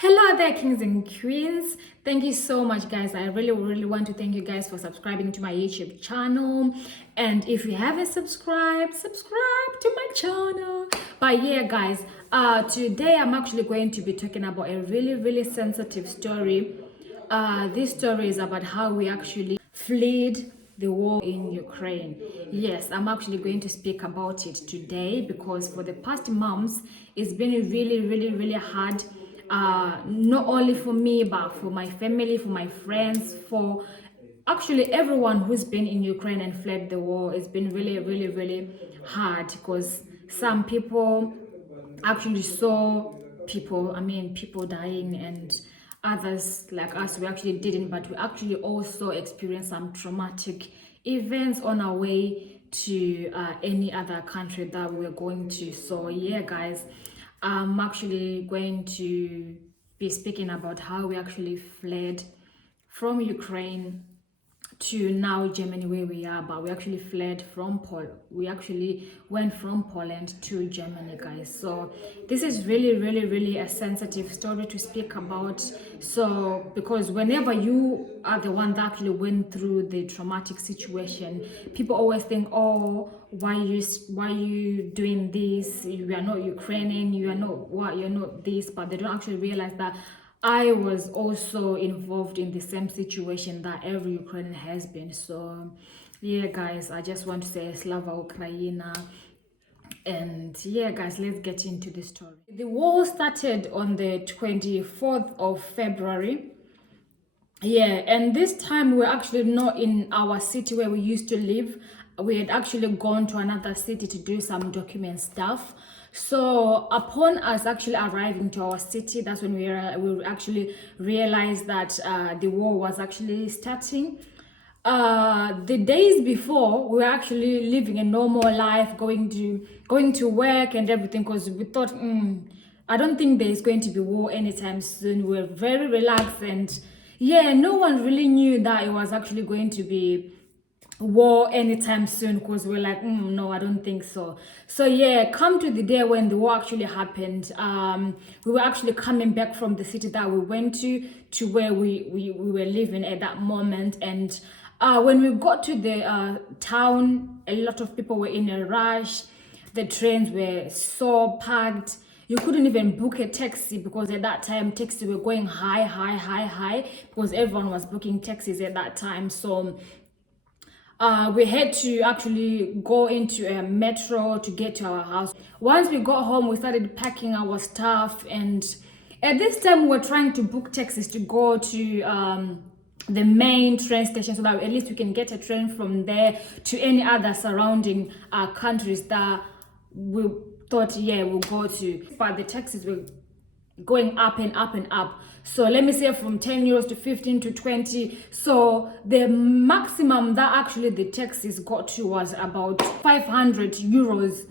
Hello there, kings and queens. Thank you so much, guys. I really want to thank you guys for subscribing to my YouTube channel. And if you haven't subscribed, subscribe to my channel. But yeah, guys, today I'm actually going to be talking about a really sensitive story. This story is about how we actually fled the war in Ukraine. Yes, I'm actually going to speak about it today because for the past months, it's been really hard. Not only for me, but for my family, for my friends, for actually everyone who's been in Ukraine and fled the war. It's been really hard because some people actually saw people dying, and others like us, we actually didn't, but we actually also experienced some traumatic events on our way to any other country that we were going to. So yeah, guys, I'm actually going to be speaking about how we actually fled from Ukraine to now Germany, where we are, but we actually fled from we actually went from Poland to Germany, guys. So this is really a sensitive story to speak about. So because whenever you are the one that actually went through the traumatic situation, people always think, oh, why you doing this? You are not Ukrainian, you are not what, you're not this, but they don't actually realize that I was also involved in the same situation that every Ukrainian has been. So yeah, guys, I just want to say Slava Ukraina. And yeah, guys, let's get into the story. The war started on the 24th of February. Yeah, and this time we're actually not in our city where we used to live. We had actually gone to another city to do some document stuff. So upon us actually arriving to our city, that's when we actually realized that the war was actually starting. The days before, we were actually living a normal life, going to work and everything, because we thought, I don't think there's going to be war anytime soon. We were very relaxed, and yeah, no one really knew that it was actually going to be war anytime soon, because we're like, no, I don't think so. So yeah, come to the day when the war actually happened, we were actually coming back from the city that we went to where we were living at that moment. And when we got to the town, a lot of people were in a rush. The trains were so packed. You couldn't even book a taxi, because at that time taxis were going high, because everyone was booking taxis at that time. So we had to actually go into a metro to get to our house. Once we got home, we started packing our stuff, and at this time we were trying to book taxis to go to the main train station, so that at least we can get a train from there to any other surrounding countries that we thought, yeah, we'll go to. But the taxis were going up and up. So let me say from 10 euros to 15 to 20. So the maximum that actually the taxis got to was about 500 euros.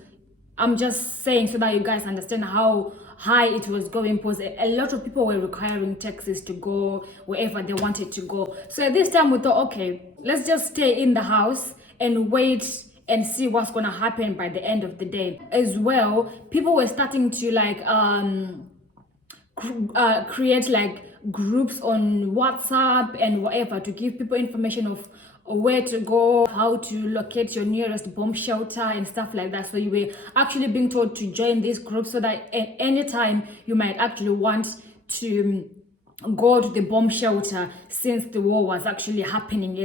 I'm just saying so that you guys understand how high it was going, because a lot of people were requiring taxis to go wherever they wanted to go. So at this time we thought, okay, let's just stay in the house and wait and see what's gonna happen by the end of the day. As well, people were starting to like create like groups on WhatsApp and whatever to give people information of where to go, how to locate your nearest bomb shelter and stuff like that. So you were actually being told to join this group, so that at any time you might actually want to go to the bomb shelter, since the war was actually happening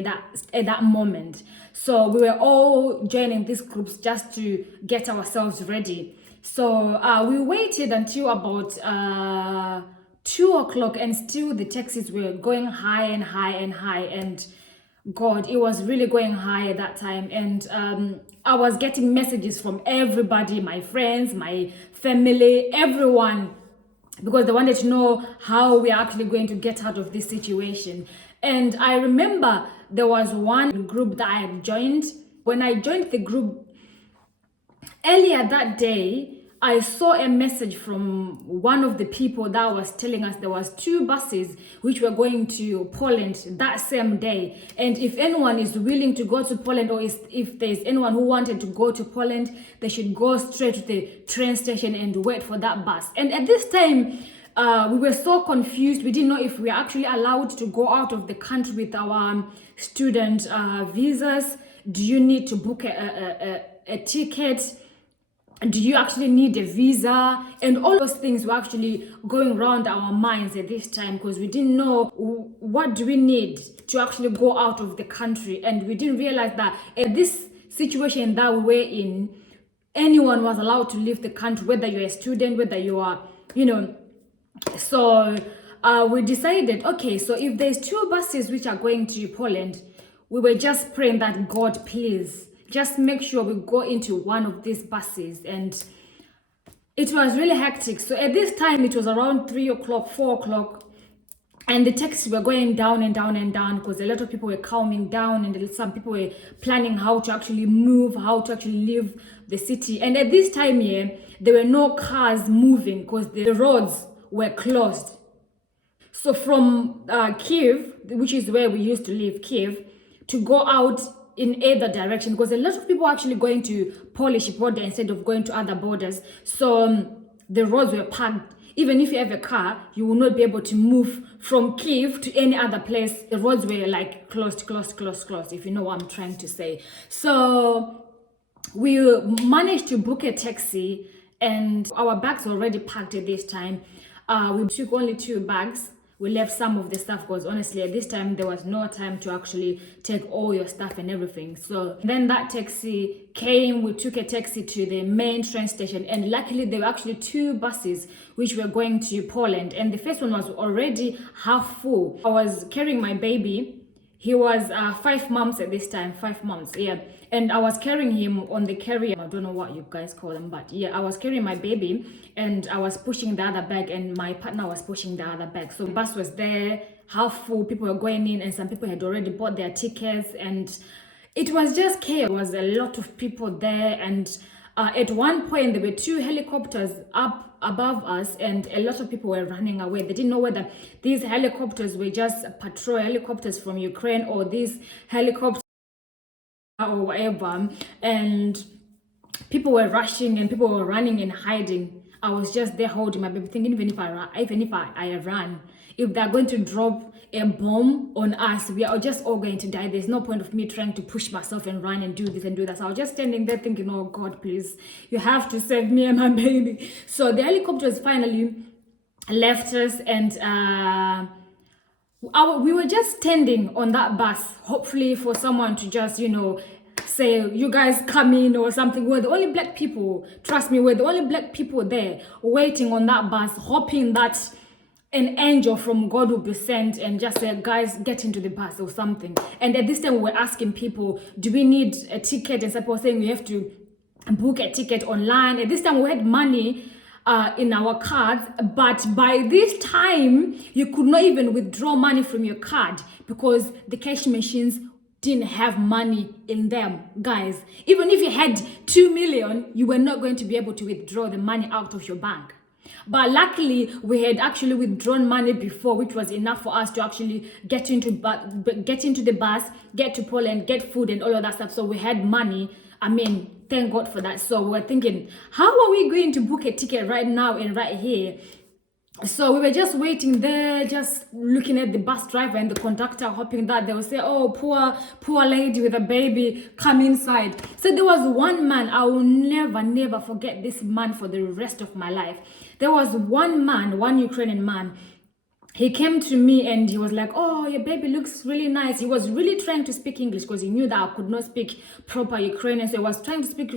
at that moment. So we were all joining these groups just to get ourselves ready. So we waited until about 2 o'clock, and still the taxis were going high, and God, it was really going high at that time. And I was getting messages from everybody, my friends, my family, everyone, because they wanted to know how we are actually going to get out of this situation. And I remember there was one group that I had joined. When I joined the group earlier that day, I saw a message from one of the people that was telling us there was 2 buses which were going to Poland that same day. And if anyone is willing to go to Poland, or if there's anyone who wanted to go to Poland, they should go straight to the train station and wait for that bus. And at this time, We were so confused. We didn't know if we were actually allowed to go out of the country with our student visas. Do you need to book a ticket? Do you actually need a visa? And all those things were actually going around our minds at this time, because we didn't know what do we need to actually go out of the country. And we didn't realize that at this situation that we were in, anyone was allowed to leave the country, whether you're a student, whether you are, so we decided, okay, so if there's 2 buses which are going to Poland, we were just praying that God, please just make sure we go into one of these buses. And it was really hectic. So at this time, it was around 3 o'clock, 4 o'clock, and the taxis were going down and down and down, because a lot of people were calming down, and some people were planning how to actually move, how to actually leave the city. And at this time here, there were no cars moving because the roads were closed. So from Kiev, which is where we used to live, Kiev, to go out in either direction, because a lot of people are actually going to Polish border instead of going to other borders. So the roads were packed. Even if you have a car, you will not be able to move from Kiev to any other place. The roads were like closed, if you know what I'm trying to say. So we managed to book a taxi, and our bags were already packed at this time. We took only 2 bags. We left some of the stuff, because honestly at this time there was no time to actually take all your stuff and everything. So then that taxi came. We took a taxi to the main train station, and luckily there were actually 2 buses which were going to Poland, and the first one was already half full. I was carrying my baby. He was 5 months at this time, 5 months, yeah. And I was carrying him on the carrier. I don't know what you guys call them, but yeah, I was carrying my baby, and I was pushing the other bag, and my partner was pushing the other bag. So the bus was there, half full. People were going in, and some people had already bought their tickets, and it was just chaos. There was a lot of people there, and at one point there were 2 helicopters up above us, and a lot of people were running away. They didn't know whether these helicopters were just patrol helicopters from Ukraine, or these helicopters or whatever. And people were rushing, and people were running and hiding. I was just there holding my baby, thinking even if I run, if they're going to drop a bomb on us, we are just all going to die. There's no point of me trying to push myself and run and do this and do that. So I was just standing there thinking, oh God, please, you have to save me and my baby. So the helicopters finally left us, and we were just standing on that bus, hopefully for someone to just, say, you guys come in or something. We're the only black people, trust me, we're the only black people there waiting on that bus, hoping that an angel from God will be sent and just say, guys, get into the bus or something. And at this time, we were asking people, do we need a ticket? And some people were saying we have to book a ticket online. At this time, we had money in our cards, but by this time, you could not even withdraw money from your card, because the cash machines didn't have money in them, guys. Even if you had 2 million, you were not going to be able to withdraw the money out of your bank. But luckily, we had actually withdrawn money before, which was enough for us to actually get into the bus, get to Poland, get food and all of that stuff. So we had money. I mean, thank God for that. So we were thinking, how are we going to book a ticket right now and right here? So we were just waiting there, just looking at the bus driver and the conductor, hoping that they will say, oh, poor lady with a baby, come inside. So there was one man, I will never forget this man for the rest of my life. There was one man, one Ukrainian man. He came to me and he was like, oh, your baby looks really nice. He was really trying to speak English, because he knew that I could not speak proper Ukrainian. So he was trying to speak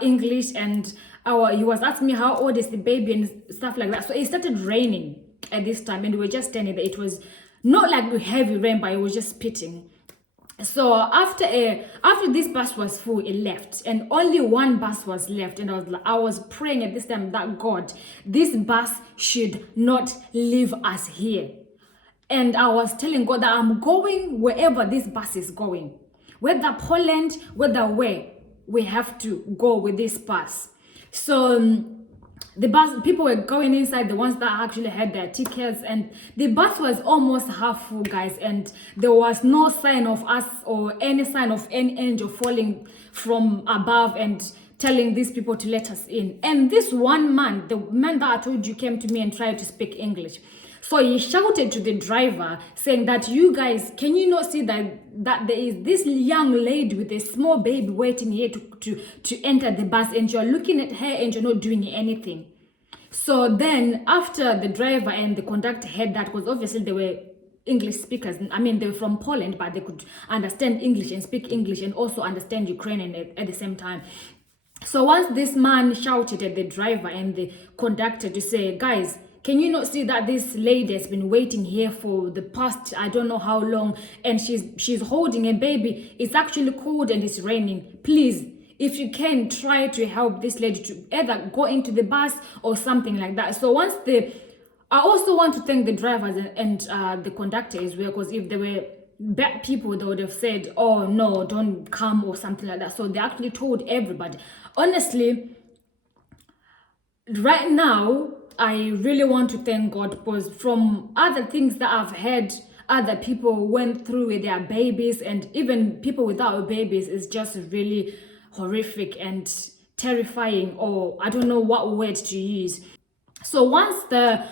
English, and he was asking me how old is the baby and stuff like that. So it started raining at this time, and we were just standing there. It was not like heavy rain, but it was just spitting. So after this bus was full, it left, and only one bus was left. And I was praying at this time that God, this bus should not leave us here. And I was telling God that I'm going wherever this bus is going, whether Poland, whether where, we have to go with this bus. So the bus, people were going inside, the ones that actually had their tickets, and the bus was almost half full, guys, and there was no sign of us or any sign of any angel falling from above and telling these people to let us in. And this one man, the man that I told you, came to me and tried to speak English. So he shouted to the driver saying that, you guys, can you not see that there is this young lady with a small baby waiting here to enter the bus, and you're looking at her and you're not doing anything. So then after the driver and the conductor heard that, because obviously they were English speakers. I mean, they were from Poland, but they could understand English and speak English and also understand Ukrainian at the same time. So once this man shouted at the driver and the conductor to say, guys, can you not see that this lady has been waiting here for the past, I don't know how long, and she's holding a baby. It's actually cold and it's raining. Please, if you can, try to help this lady to either go into the bus or something like that. So I also want to thank the drivers and the conductor as well, because if they were bad people, they would have said, oh no, don't come or something like that. So they actually told everybody. Honestly, right now, I really want to thank God, because from other things that I've heard, other people went through with their babies, and even people without babies, is just really horrific and terrifying, or I don't know what word to use. So once the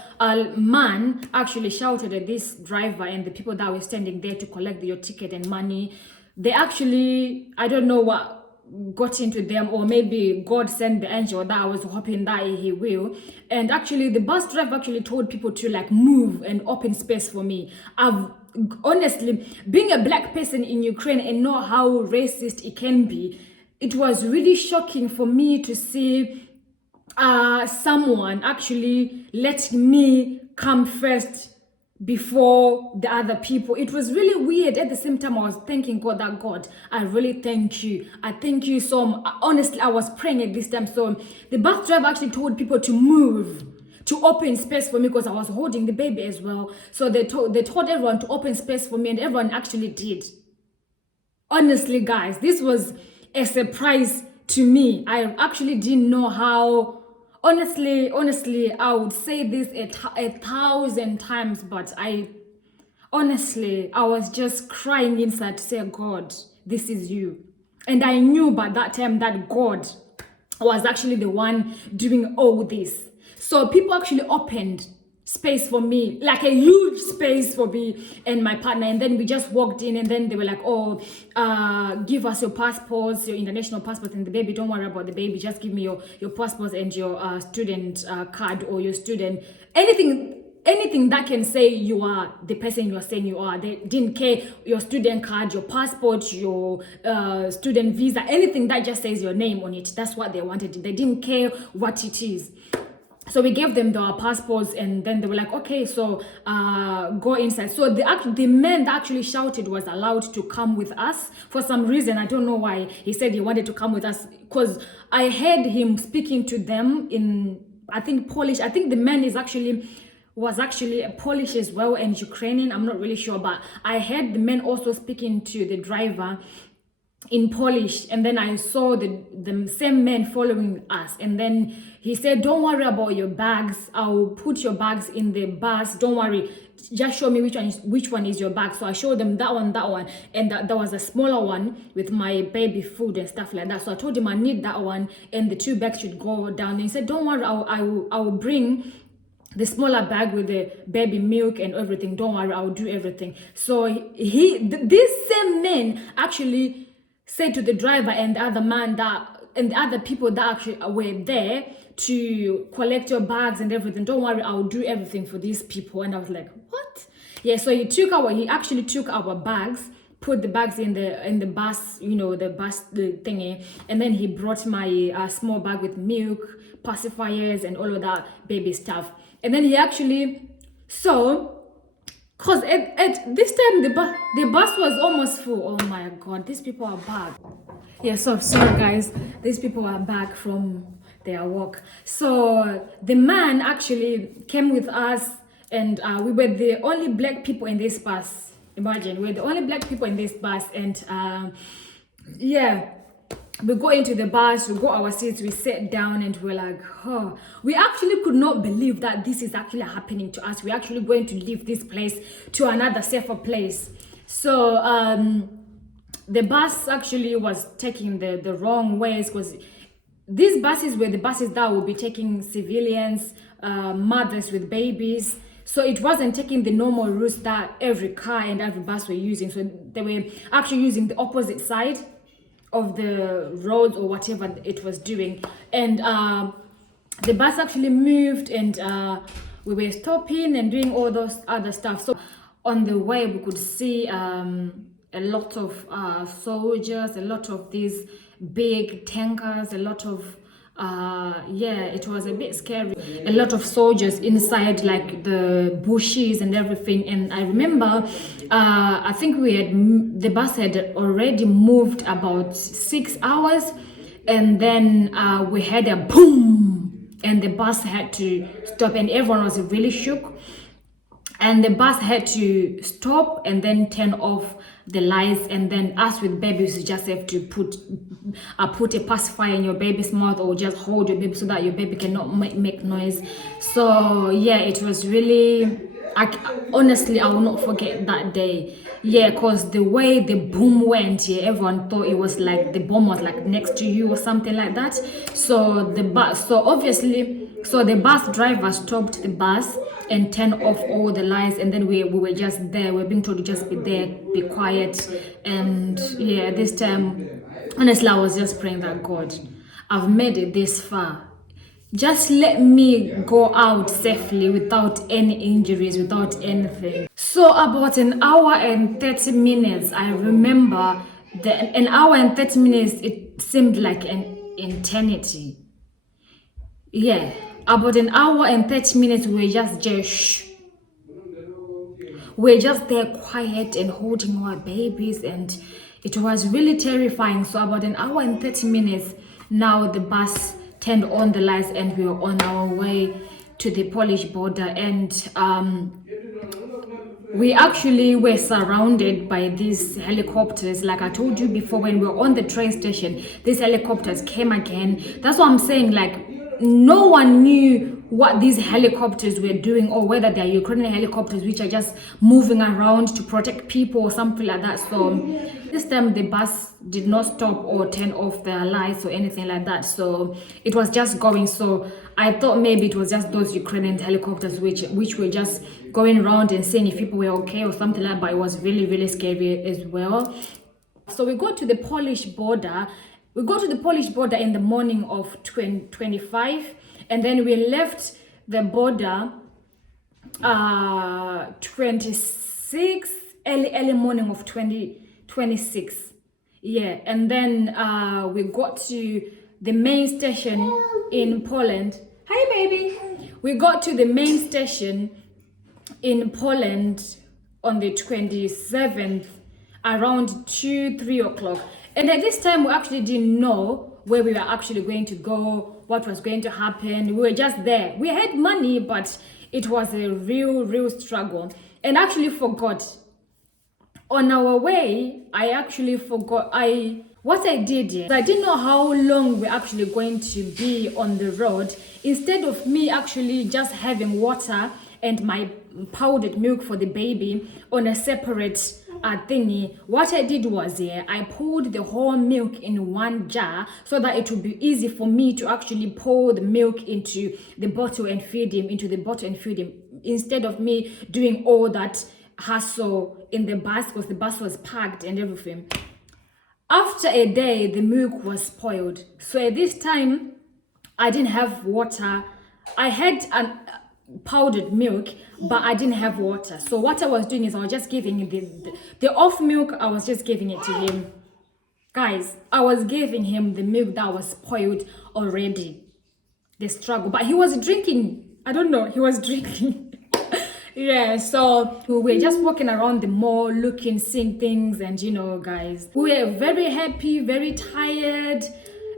man actually shouted at this driver and the people that were standing there to collect your ticket and money, they actually, I don't know what got into them, or maybe God sent the angel that I was hoping that he will. And actually the bus driver actually told people to like move and open space for me. I've honestly, being a black person in Ukraine and know how racist it can be, it was really shocking for me to see someone actually letting me come first before the other people. It was really weird. At the same time, I was thanking God that, God, I really thank you. I thank you so much. Honestly, I was praying at this time. So the bus driver actually told people to move, to open space for me, because I was holding the baby as well. So they told everyone to open space for me, and everyone actually did. Honestly, guys, this was a surprise to me. I actually didn't know how. Honestly, I would say this a 1,000 times, but I was just crying inside to say, God, this is you. And I knew by that time that God was actually the one doing all this. So people actually opened space for me, like a huge space for me and my partner. And then we just walked in, and then they were like, oh, give us your passports, your international passport, and the baby, don't worry about the baby, just give me your passports and your student card, or your student, anything that can say you are the person you're saying you are. They didn't care, your student card, your passport, your student visa, anything that just says your name on it. That's what they wanted. They didn't care what it is. So we gave them our passports, and then they were like, okay, so go inside. So the man that actually shouted was allowed to come with us for some reason. I don't know why he said he wanted to come with us, because I heard him speaking to them in, I think, Polish. I think the man was actually Polish as well, and Ukrainian. I'm not really sure, but I heard the man also speaking to the driver in Polish, and then I saw the same man following us, and then he said, don't worry about your bags, I'll put your bags in the bus, don't worry, just show me which one is your bag. So I showed them that one, and there was a smaller one with my baby food and stuff like that. So I told him I need that one, and the 2 bags should go down. And he said, don't worry, I will bring the smaller bag with the baby milk and everything, don't worry, I'll do everything. So this same man actually said to the driver and the other man and the other people that actually were there to collect your bags and everything, don't worry, I'll do everything for these people. And I was like, what? Yeah, so he actually took our bags, put the bags in the bus, the thingy, and then he brought my small bag with milk, pacifiers, and all of that baby stuff. And then he actually, because at this time the bus was almost full. Oh my God, these people are back. Yeah, so sorry guys, these people are back from their walk. So the man actually came with us, and we were the only black people in this bus. Imagine, we're the only black people in this bus, and yeah, we go into the bus, we got our seats, we sat down, and we're like, oh, we actually could not believe that this is actually happening to us. We're actually going to leave this place to another safer place. So the bus actually was taking the wrong ways, because these buses were the buses that will be taking civilians, mothers with babies. So it wasn't taking the normal routes that every car and every bus were using. So they were actually using the opposite side of the roads or whatever it was doing. And the bus actually moved, and we were stopping and doing all those other stuff. So on the way, we could see a lot of soldiers, a lot of these big tankers, a lot of yeah, it was a bit scary. A lot of soldiers inside like the bushes and everything. And I remember I think the bus had already moved about 6 hours, and then we had a boom, and the bus had to stop, and everyone was really shook. And the bus had to stop and then turn off the lights, and then us with babies, you just have to put a pacifier in your baby's mouth, or just hold your baby so that your baby cannot make noise. So yeah, it was really, honestly, I will not forget that day. Yeah, because the way the boom went, yeah, everyone thought it was like the bomb was like next to you or something like that. So the bus driver stopped the bus and turned off all the lights, and then we were just there. We were being told to just be there, be quiet. And yeah, this time, honestly, I was just praying that God, I've made it this far. Just let me go out safely without any injuries, without anything. So about an hour and 30 minutes, I remember an hour and 30 minutes, it seemed like an eternity. Yeah, about an hour and 30 minutes, we were just we're just there quiet and holding our babies, and it was really terrifying. So about an hour and 30 minutes, now the bus turned on the lights, and we were on our way to the Polish border. And we actually were surrounded by these helicopters. Like I told you before, when we were on the train station, these helicopters came again. That's what I'm saying, like no one knew what these helicopters were doing, or whether they are Ukrainian helicopters which are just moving around to protect people or something like that. So this time the bus did not stop or turn off their lights or anything like that. So it was just going. So I thought maybe it was just those Ukrainian helicopters which were just going around and seeing if people were okay or something like that. But it was really, really scary as well. So we go to the Polish border. We go to the Polish border in the morning of 25, and then we left the border 26, early morning of 2026. Yeah, and then we got to the main station in Poland. Hi, baby. We got to the main station in Poland on the 27th around 2-3 o'clock. And at this time, we actually didn't know where we were actually going to go, what was going to happen. We were just there. We had money, but it was a real struggle. And I actually forgot. On our way, I actually forgot. What I did is, I didn't know how long we're actually going to be on the road. Instead of me actually just having water and my powdered milk for the baby on a separate thingy, what I did was, I poured the whole milk in one jar so that it would be easy for me to actually pour the milk into the bottle and feed him, instead of me doing all that hassle in the bus, because the bus was packed and everything. After a day, the milk was spoiled. So at this time, I didn't have water. I had powdered milk, but I didn't have water. So what I was doing is I was just giving him the off milk. I was just giving it to him. Guys, I was giving him the milk that was spoiled already. The struggle. But he was drinking. I don't know. He was drinking. Yeah, so we were just walking around the mall, looking, seeing things, and guys, we were very happy, very tired,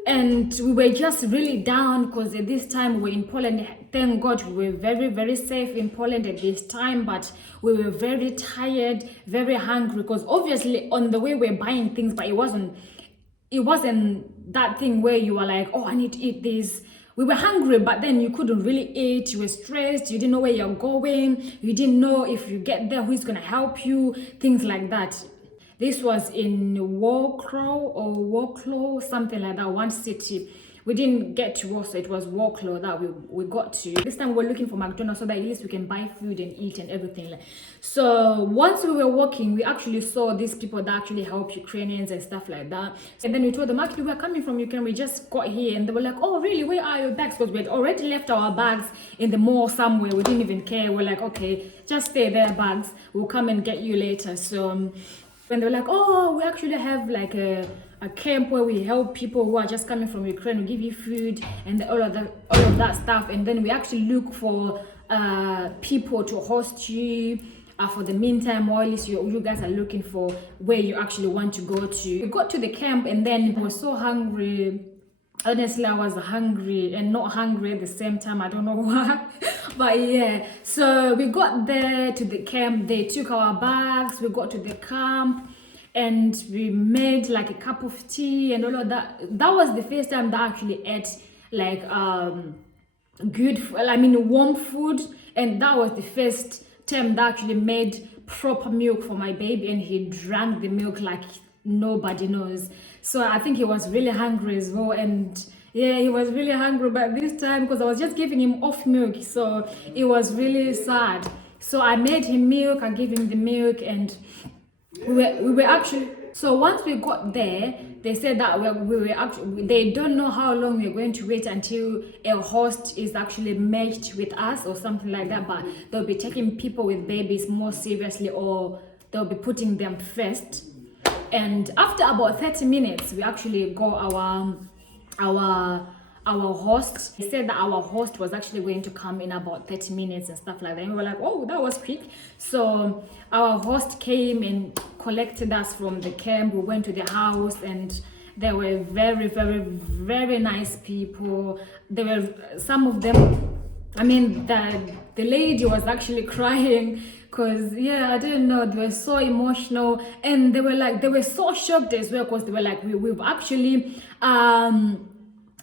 and we were just really down because at this time we were in Poland. Thank God we were very safe in Poland at this time, but we were very tired, very hungry, because obviously on the way we were buying things, but it wasn't that thing where you were like, oh, I need to eat this. We were hungry, but then you couldn't really eat. You were stressed. You didn't know where you're going. You didn't know if you get there, who's going to help you, things like that. This was in Warsaw, something like that, one city we didn't get to walk, so it was walkload that we got to. This time we're looking for McDonald's so that at least we can buy food and eat and everything. So once we were walking, we actually saw these people that actually help Ukrainians and stuff like that. And then we told them, actually, we're coming from Ukraine, we just got here. And they were like, oh really, where are your bags? Because we had already left our bags in the mall somewhere. We didn't even care. We're like, okay, just stay there, bags, we'll come and get you later. So when they're like, oh, we actually have like a camp where we help people who are just coming from Ukraine, we give you food and all of that stuff. And then we actually look for people to host you for the meantime, or at least you guys are looking for where you actually want to go to. We got to the camp and then we were so hungry. Honestly, I was hungry and not hungry at the same time. I don't know why. But yeah, so we got there to the camp. They took our bags. We got to the camp and we made like a cup of tea and all of that. That was the first time that I actually ate like warm food. And that was the first time that I actually made proper milk for my baby, and he drank the milk like nobody knows. So I think he was really hungry as well, and yeah, he was really hungry. But this time, because I was just giving him off milk, so it was really sad. So I made him milk, I gave him the milk, and we were actually, so once we got there, they said that we were actually, they don't know how long we're going to wait until a host is actually matched with us or something like that, but they'll be taking people with babies more seriously, or they'll be putting them first. And after about 30 minutes, we actually got our host. He said that our host was actually going to come in about 30 minutes and stuff like that. And we were like, oh, that was quick. So our host came and collected us from the camp. We went to the house and they were very, very, very nice people. There were some of them, I mean, the lady was actually crying because, yeah, I didn't know, they were so emotional, and they were so shocked as well, because they were like, we've actually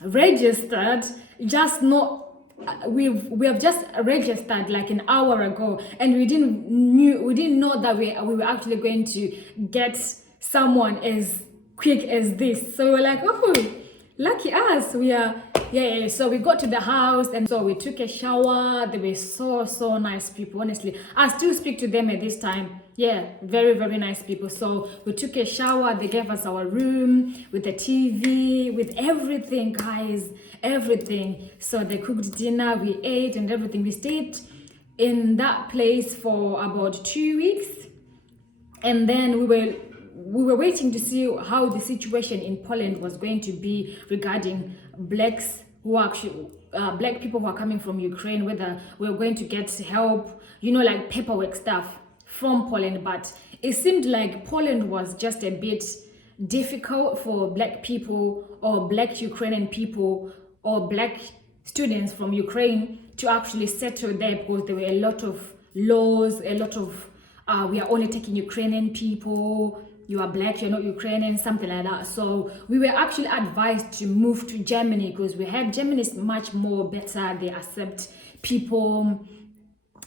registered, just not, we have just registered like an hour ago, and we didn't know that we were actually going to get someone as quick as this. So we were like, oh, lucky us. We are, yeah. So we got to the house, and so we took a shower. They were so nice people. Honestly, I still speak to them at this time. Yeah, very, very nice people. So we took a shower. They gave us our room with the TV, with everything, guys, everything. So they cooked dinner, we ate and everything. We stayed in that place for about 2 weeks, and then we were waiting to see how the situation in Poland was going to be regarding blacks who are actually black people who are coming from Ukraine, whether we're going to get help, like paperwork stuff from Poland. But it seemed like Poland was just a bit difficult for black people or black Ukrainian people or black students from Ukraine to actually settle there, because there were a lot of laws, a lot of we are only taking Ukrainian people, you are black, you're not Ukrainian, something like that. So we were actually advised to move to Germany, because we heard Germany is much more better, they accept people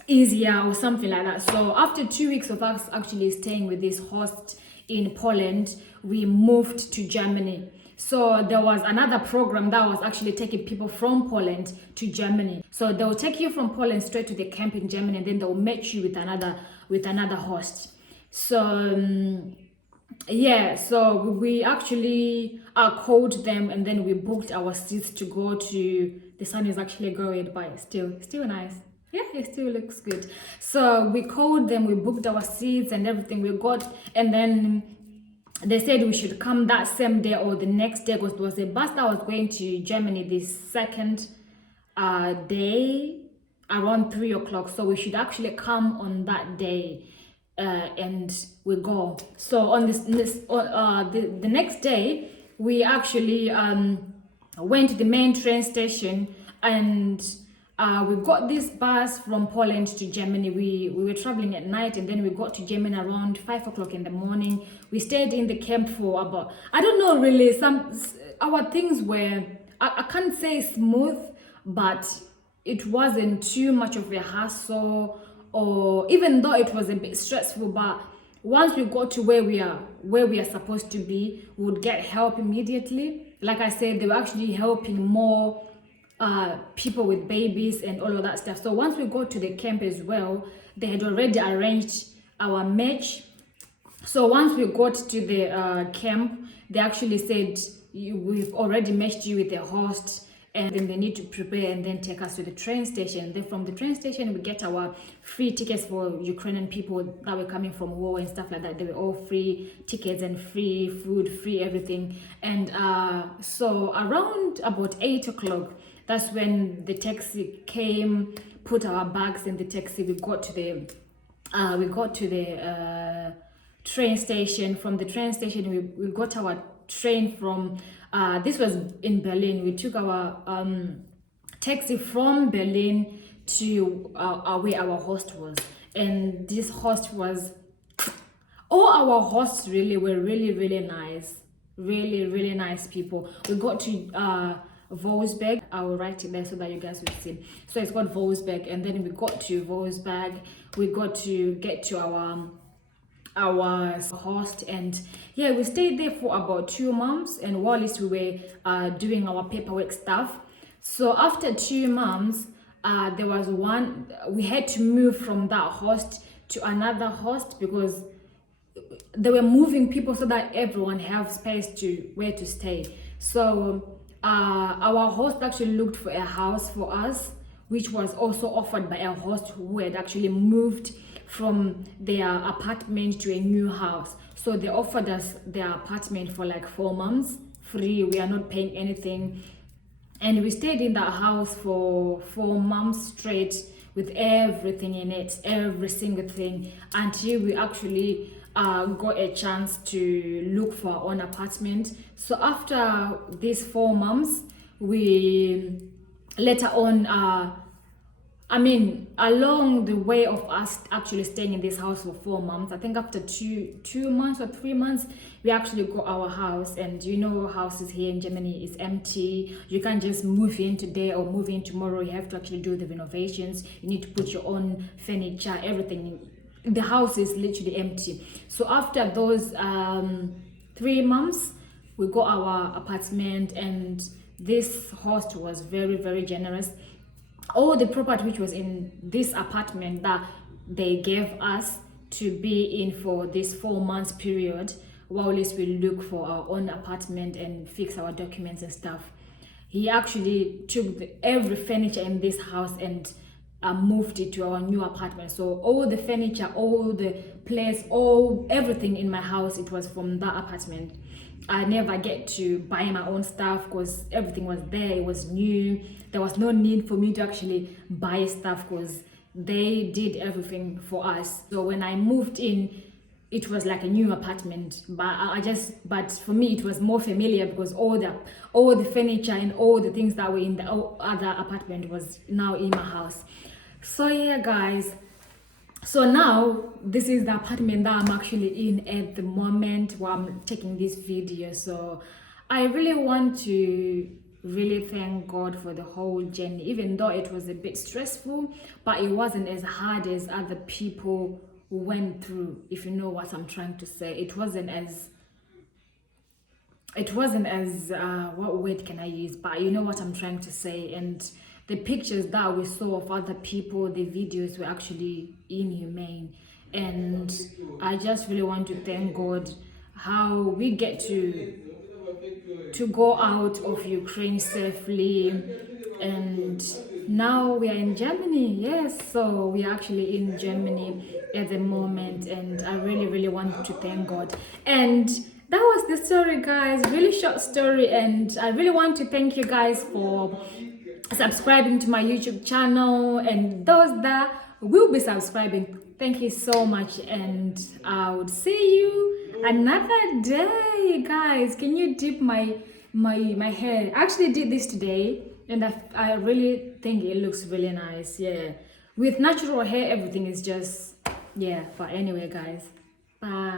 easier or something like that. So after 2 weeks of us actually staying with this host in Poland, we moved to Germany. So there was another program that was actually taking people from Poland to Germany. So they will take you from Poland straight to the camp in Germany, and then they will match you with another host. So yeah, so we actually called them, and then we booked our seats to go to, the sun is actually going, but still nice. Yeah, it still looks good. So we called them, we booked our seats and everything we got, and then they said we should come that same day or the next day, because there was a bus that was going to Germany this second day around 3 o'clock. So we should actually come on that day. And we go. So on the next day, we actually went to the main train station, and we got this bus from Poland to Germany. We were traveling at night, and then we got to Germany around 5 o'clock in the morning. We stayed in the camp for about, I don't know really, our things were, I can't say smooth, but it wasn't too much of a hassle, or even though it was a bit stressful. But once we got to where we are supposed to be, we would get help immediately. like I said, they were actually helping more people with babies and all of that stuff. So once we got to the camp as well, they had already arranged our match. So once we got to the camp, they actually said, we've already matched you with a host, and then they need to prepare and then take us to the train station. Then from the train station, we get our free tickets for Ukrainian people that were coming from war and stuff like that. They were all free tickets and free food, free everything. And so around about 8 o'clock, that's when the taxi came, put our bags in the taxi. We got to the train station. From the train station, we got our train from this was in Berlin. We took our taxi from Berlin to where our host was, and this host was, all our hosts really were really nice, really nice people. We got to Wolfsburg. I will write it there so that you guys will see. So it's called Wolfsburg, and then we got to Wolfsburg. We got to get to our host, and yeah, we stayed there for about 2 months, and whilst we were doing our paperwork stuff. So after 2 months, there was we had to move from that host to another host because they were moving people so that everyone have space to where to stay. So our host actually looked for a house for us, which was also offered by a host who had actually moved from their apartment to a new house. So they offered us their apartment for like 4 months free. We are not paying anything, and we stayed in that house for 4 months straight with everything in it, every single thing, until we actually got a chance to look for our own apartment. So after these 4 months, we later on along the way of us actually staying in this house for 4 months, I think after two months or 3 months, we actually got our house. And you know, houses here in Germany is empty. You can't just move in today or move in tomorrow. You have to actually do the renovations. You need to put your own furniture, everything. The house is literally empty. So after those 3 months, we got our apartment, and this host was very generous. All the property which was in this apartment that they gave us to be in for this 4 months period, while we look for our own apartment and fix our documents and stuff, he actually took every furniture in this house and moved it to our new apartment. So all the furniture, all the place, everything in my house, it was from that apartment. I never get to buy my own stuff because everything was there. It was new. There was no need for me to actually buy stuff because they did everything for us. So when I moved in, it was like a new apartment, but for me it was more familiar because all the furniture and all the things that were in the other apartment was now in my house. So yeah, guys, so now this is the apartment that I'm actually in at the moment while I'm taking this video. So I really want to really thank God for the whole journey, even though it was a bit stressful, but it wasn't as hard as other people went through, if you know what I'm trying to say. It wasn't as what word can I use, but you know what I'm trying to say. And the pictures that we saw of other people, the videos, were actually inhumane. And I just really want to thank God how we get to go out of Ukraine safely. And now we are in Germany. Yes, so we are actually in Germany at the moment, and I really want to thank God. And that was the story, guys. Really short story, and I really want to thank you guys for subscribing to my YouTube channel, and those that will be subscribing, thank you so much, and I would see you another day. Guys, can you dip my hair? I actually did this today, and I really think it looks really nice. Yeah, with natural hair, everything is just, yeah. But anyway, guys, bye.